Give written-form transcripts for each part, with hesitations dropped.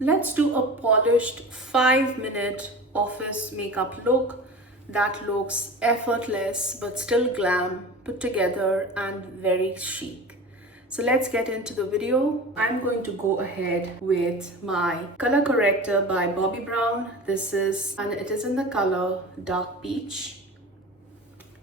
Let's do a polished 5-minute office makeup look that looks effortless but still glam, put together and very chic. So let's get into the video. I'm going to go ahead with my color corrector by Bobbi Brown. It is in the color Dark Peach.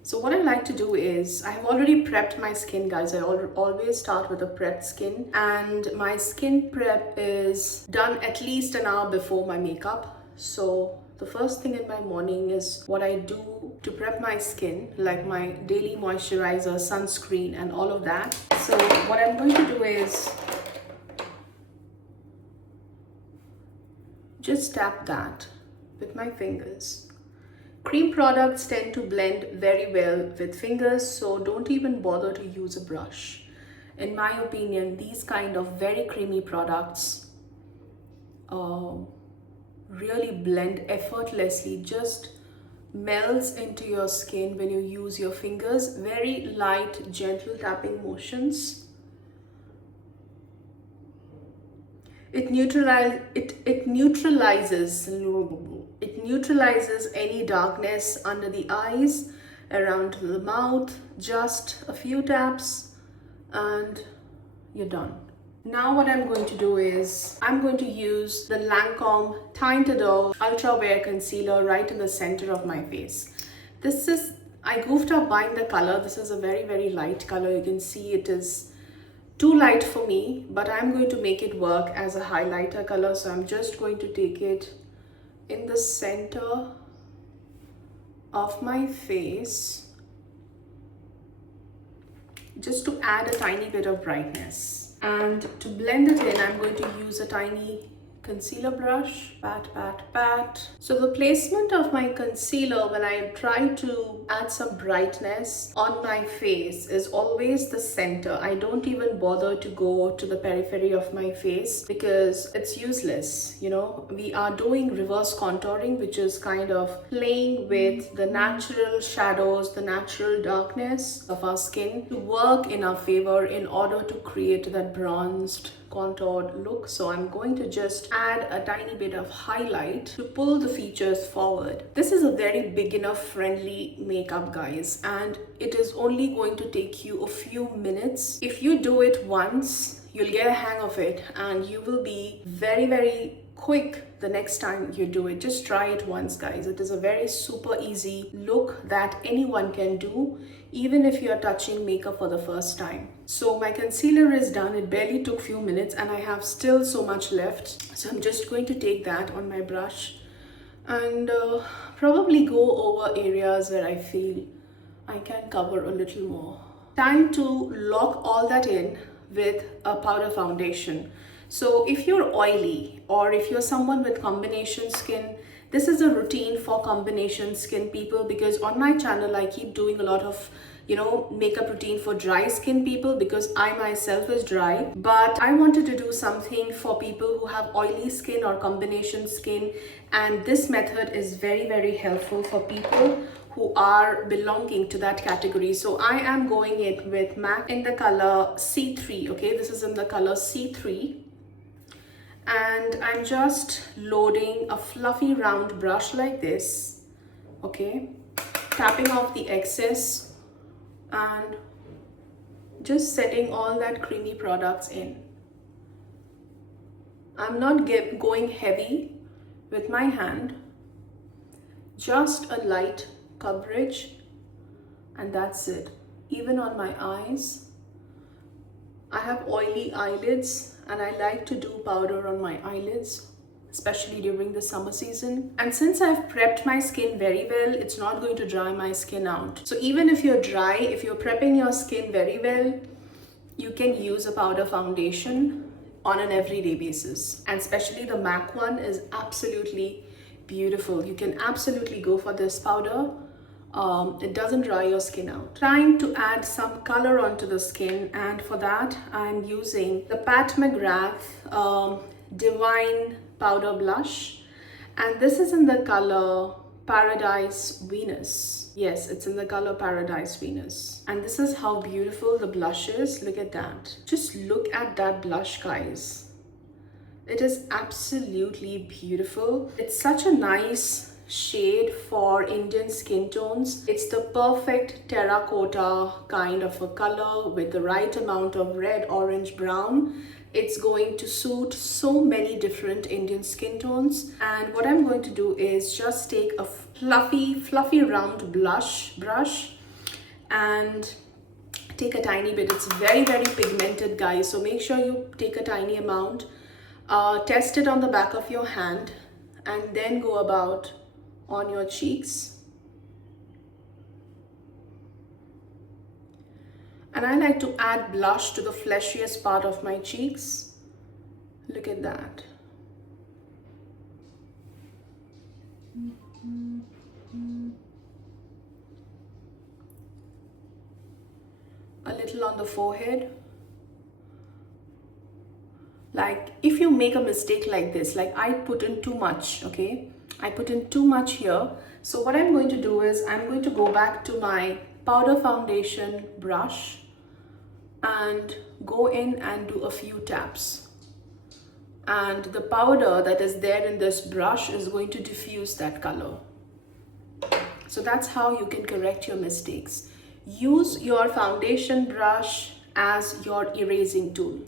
So what I like to do is, I have already prepped my skin, guys. I always start with a prepped skin, and my skin prep is done at least an hour before my makeup. So the first thing in my morning is what I do to prep my skin, like my daily moisturizer, sunscreen, and all of that. So what I'm going to do is just tap that with my fingers. Cream products tend to blend very well with fingers, so don't even bother to use a brush. In my opinion, these kind of very creamy products really blend effortlessly, just melts into your skin when you use your fingers. Very light, gentle tapping motions. It neutralizes any darkness under the eyes, around the mouth. Just a few taps and you're done. Now what I'm going to do is, I'm going to use the Lancôme Teint Idole Ultra Wear Concealer right in the center of my face. I goofed up buying the color. This is a very light color. You can see it is too light for me, but I'm going to make it work as a highlighter color. So I'm just going to take it in the center of my face, just to add a tiny bit of brightness. And to blend it in, I'm going to use a tiny concealer brush. Pat. So the placement of my concealer when I try to add some brightness on my face is always the center. I don't even bother to go to the periphery of my face because it's useless. You know, we are doing reverse contouring, which is kind of playing with the natural shadows, the natural darkness of our skin to work in our favor in order to create that bronzed, contoured look. So I'm going to just add a tiny bit of highlight to pull the features forward. This is a very beginner friendly makeup, guys, and it is only going to take you a few minutes. If you do it once, you'll get a hang of it and you will be very quick the next time you do it. Just try it once, guys. It is a very super easy look that anyone can do, even if you're touching makeup for the first time. So my concealer is done. It barely took few minutes and I have still so much left. So I'm just going to take that on my brush and probably go over areas where I feel I can cover a little more. Time to lock all that in with a powder foundation. So if you're oily or if you're someone with combination skin, this is a routine for combination skin people, because on my channel I keep doing a lot of makeup routine for dry skin people because I myself is dry. But I wanted to do something for people who have oily skin or combination skin, and this method is very helpful for people who are belonging to that category. So I am going it with MAC in the color C3. Okay, this is in the color C3. And I'm just loading a fluffy round brush like this, okay, tapping off the excess and just setting all that creamy products in. I'm not going heavy with my hand, just a light coverage, and that's it. Even on my eyes, I have oily eyelids and I like to do powder on my eyelids, especially during the summer season. And since I've prepped my skin very well, it's not going to dry my skin out. So even if you're dry, if you're prepping your skin very well, you can use a powder foundation on an everyday basis. And especially the MAC one is absolutely beautiful. You can absolutely go for this powder. It doesn't dry your skin out. Trying to add some color onto the skin, and for that I'm using the McGrath Divine Powder Blush, and this is in the color Paradise Venus. Yes, it's in the color Paradise Venus, and this is how beautiful the blush is. Look at that. Just look at that blush, guys. It is absolutely beautiful. It's such a nice shade for Indian skin tones. It's the perfect terracotta kind of a color with the right amount of red, orange, brown. It's going to suit so many different Indian skin tones. And what I'm going to do is just take a fluffy round brush and take a tiny bit. It's very pigmented, guys, so make sure you take a tiny amount. Test it on the back of your hand and then go about on your cheeks. And I like to add blush to the fleshiest part of my cheeks. Look at that. A little on the forehead. Like if you make a mistake like this, like I put in too much, okay? I put in too much here. So what I'm going to do is I'm going to go back to my powder foundation brush and go in and do a few taps. And the powder that is there in this brush is going to diffuse that color. So that's how you can correct your mistakes. Use your foundation brush as your erasing tool.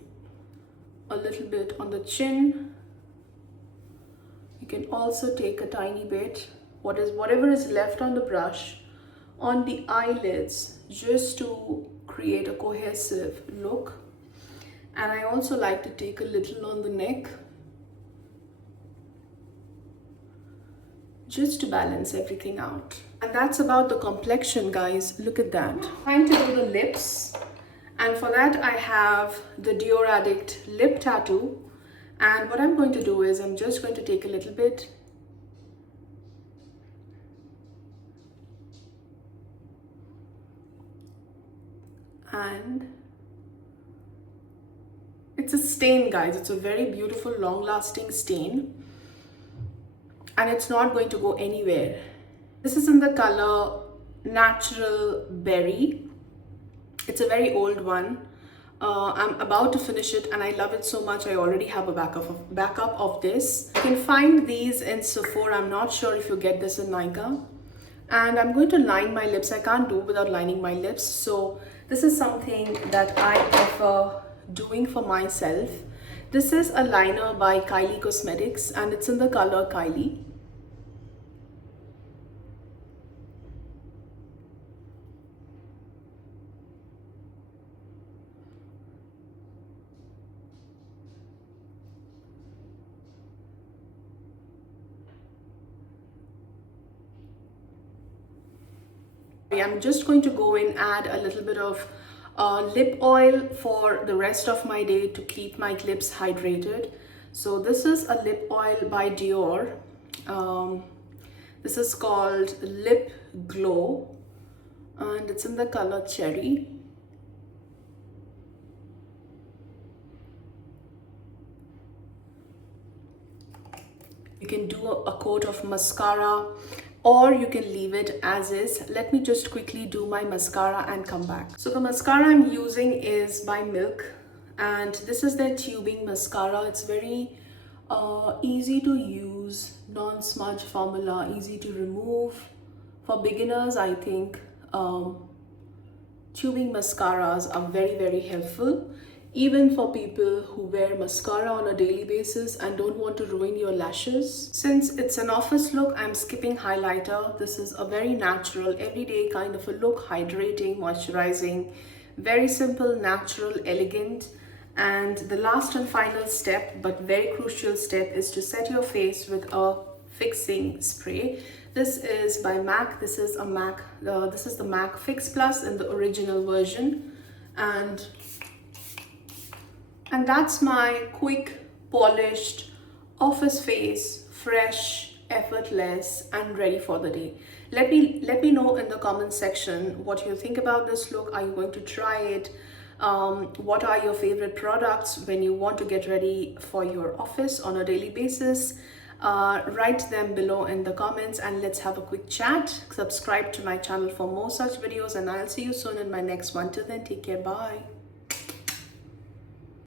A little bit on the chin. You can also take a tiny bit, whatever is left on the brush, on the eyelids, just to create a cohesive look. And I also like to take a little on the neck, just to balance everything out. And that's about the complexion, guys. Look at that. Time to do the lips. And for that, I have the Dior Addict lip tattoo. And what I'm going to do is I'm just going to take a little bit and it's a stain, guys. It's a very beautiful, long-lasting stain. And it's not going to go anywhere. This is in the color Natural Berry. It's a very old one. I'm about to finish it and I love it so much. I already have a backup of this. You can find these in Sephora. I'm not sure if you get this in Nykaa. And I'm going to line my lips. I can't do without lining my lips. So this is something that I prefer doing for myself. This is a liner by Kylie Cosmetics and it's in the color Kylie. I'm just going to go in, add a little bit of lip oil for the rest of my day to keep my lips hydrated. So this is a lip oil by Dior. This is called Lip Glow and it's in the color Cherry. You can do a coat of mascara or you can leave it as is. Let me just quickly do my mascara and come back. So the mascara I'm using is by Milk and this is their tubing mascara. It's very easy to use, non-smudge formula, easy to remove. For beginners, I think tubing mascaras are very helpful. Even for people who wear mascara on a daily basis and don't want to ruin your lashes. Since it's an office look, I'm skipping highlighter. This is a very natural, everyday kind of a look, hydrating, moisturizing, very simple, natural, elegant. And the last and final step, but very crucial step, is to set your face with a fixing spray. This is by MAC. This is the MAC Fix Plus in the original version. And that's my quick, polished office face, fresh, effortless, and ready for the day. Let me know in the comment section what you think about this look. Are you going to try it? What are your favorite products when you want to get ready for your office on a daily basis? Write them below in the comments and let's have a quick chat. Subscribe to my channel for more such videos and I'll see you soon in my next one. Till then, take care. Bye.